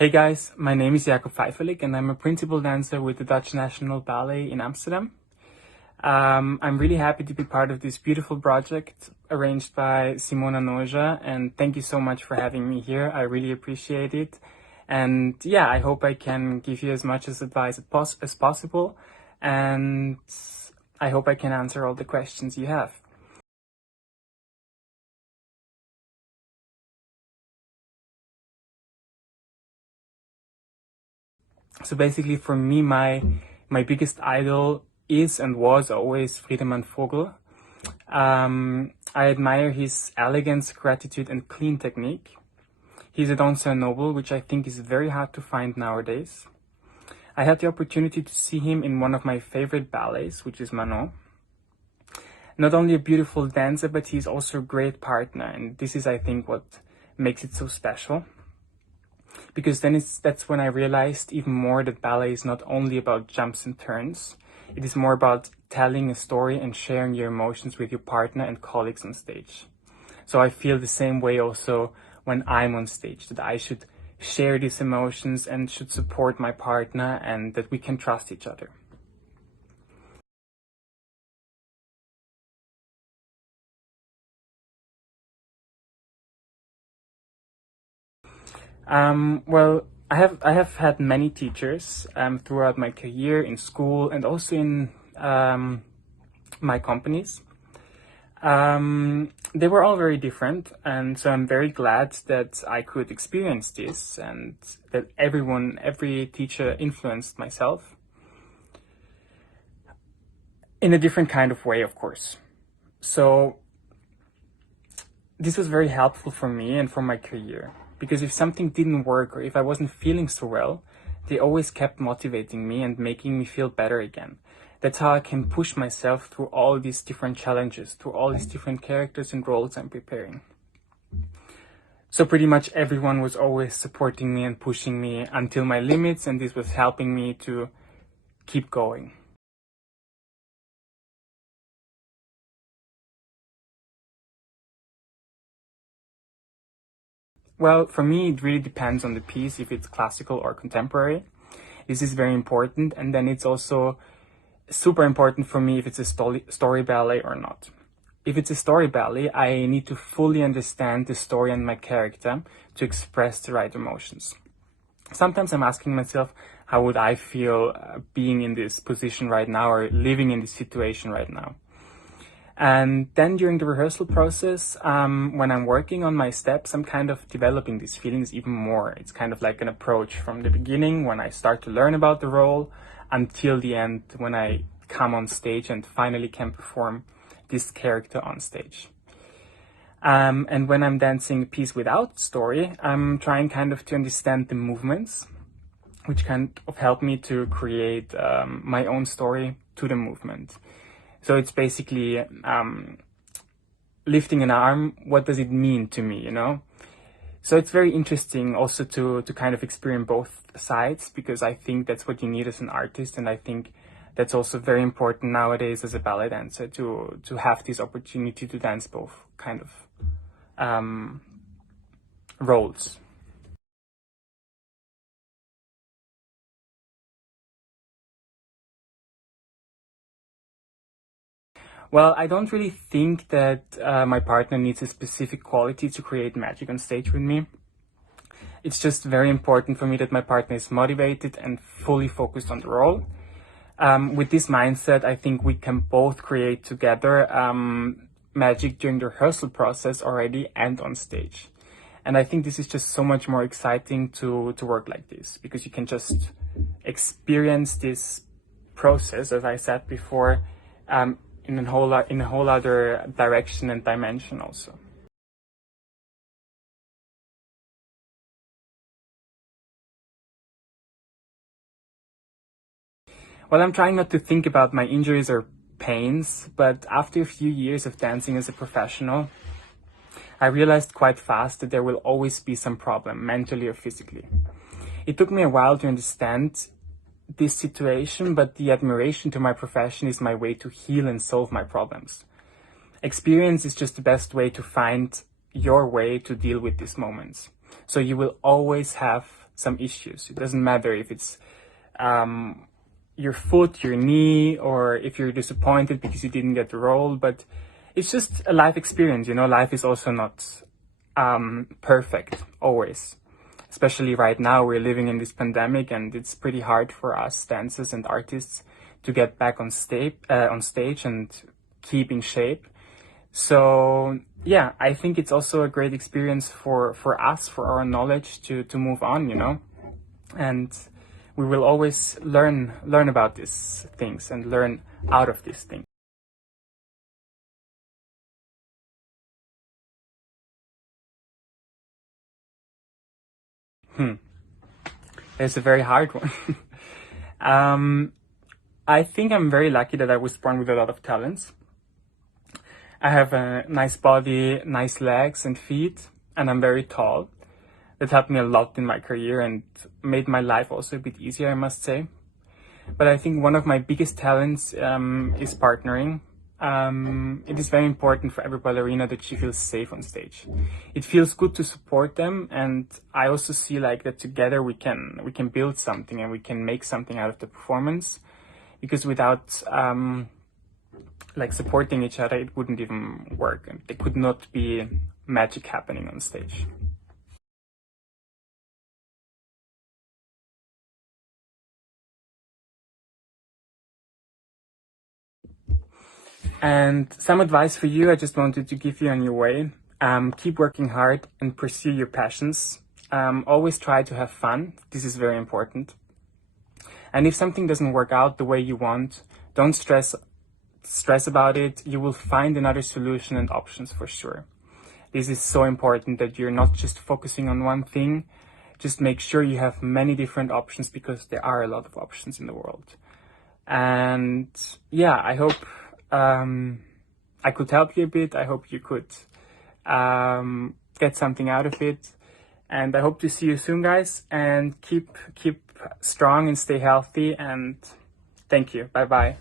Hey guys, my name is Jakob Feyferlik and I'm a principal dancer with the Dutch National Ballet in Amsterdam. I'm really happy to be part of this beautiful project arranged by SIMONA NOJA, and thank you so much for having me here. I really appreciate it. And yeah, I hope I can give you as much advice as possible, and I hope I can answer all the questions you have. So basically for me, my biggest idol is and was always Friedemann Vogel. I admire his elegance, gratitude and clean technique. He's a danseur noble, which I think is very hard to find nowadays. I had the opportunity to see him in one of my favorite ballets, which is Manon. Not only a beautiful dancer, but he's also a great partner, and this is, I think, what makes it so special. Because that's when I realized even more that ballet is not only about jumps and turns. It is more about telling a story and sharing your emotions with your partner and colleagues on stage. So I feel the same way also when I'm on stage, that I should share these emotions and should support my partner, and that we can trust each other. Well, I have had many teachers throughout my career in school and also in my companies. They were all very different, and so I'm very glad that I could experience this and that every teacher influenced myself in a different kind of way, of course. So this was very helpful for me and for my career, because if something didn't work or if I wasn't feeling so well, they always kept motivating me and making me feel better again. That's how I can push myself through all these different challenges, through all these different characters and roles I'm preparing. So pretty much everyone was always supporting me and pushing me until my limits, and this was helping me to keep going. Well, for me, it really depends on the piece, if it's classical or contemporary. This is very important, and then it's also super important for me if it's a story ballet or not. If it's a story ballet, I need to fully understand the story and my character to express the right emotions. Sometimes I'm asking myself, how would I feel being in this position right now or living in this situation right now? And then during the rehearsal process, when I'm working on my steps, I'm kind of developing these feelings even more. It's kind of like an approach from the beginning when I start to learn about the role until the end when I come on stage and finally can perform this character on stage. And when I'm dancing a piece without story, I'm trying kind of to understand the movements, which kind of help me to create my own story to the movement. So it's basically lifting an arm. What does it mean to me, you know? So it's very interesting also to kind of experience both sides, because I think that's what you need as an artist, and I think that's also very important nowadays as a ballet dancer to have this opportunity to dance both kind of roles. Well, I don't really think that my partner needs a specific quality to create magic on stage with me. It's just very important for me that my partner is motivated and fully focused on the role. With this mindset, I think we can both create together magic during the rehearsal process already and on stage. And I think this is just so much more exciting to work like this, because you can just experience this process, as I said before, in a whole other direction and dimension also. Well, I'm trying not to think about my injuries or pains, but after a few years of dancing as a professional, I realized quite fast that there will always be some problem, mentally or physically. It took me a while to understand this situation, but the admiration to my profession is my way to heal and solve my problems. Experience is just the best way to find your way to deal with these moments. So you will always have some issues. It doesn't matter if it's your foot, your knee, or if you're disappointed because you didn't get the role, but it's just a life experience, you know. Life is also not perfect always. Especially right now, we're living in this pandemic, and it's pretty hard for us dancers and artists to get back on stage and keep in shape. So yeah, I think it's also a great experience for us, for our knowledge to move on, you know. And we will always learn about these things and learn out of these things. It's a very hard one. I think I'm very lucky that I was born with a lot of talents. I have a nice body, nice legs and feet, and I'm very tall. That helped me a lot in my career and made my life also a bit easier, I must say. But I think one of my biggest talents is partnering. It is very important for every ballerina that she feels safe on stage. It feels good to support them, and I also see like that together we can build something and we can make something out of the performance. Because without like supporting each other, it wouldn't even work, and there could not be magic happening on stage. And some advice for you, I just wanted to give you on your way. Keep working hard and pursue your passions. Always try to have fun. This is very important. And if something doesn't work out the way you want, don't stress about it. You will find another solution and options for sure. This is so important that you're not just focusing on one thing. Just make sure you have many different options, because there are a lot of options in the world. And yeah, I hope I could help you a bit. I hope you could get something out of it. And I hope to see you soon, guys. And keep strong and stay healthy. And thank you. Bye-bye.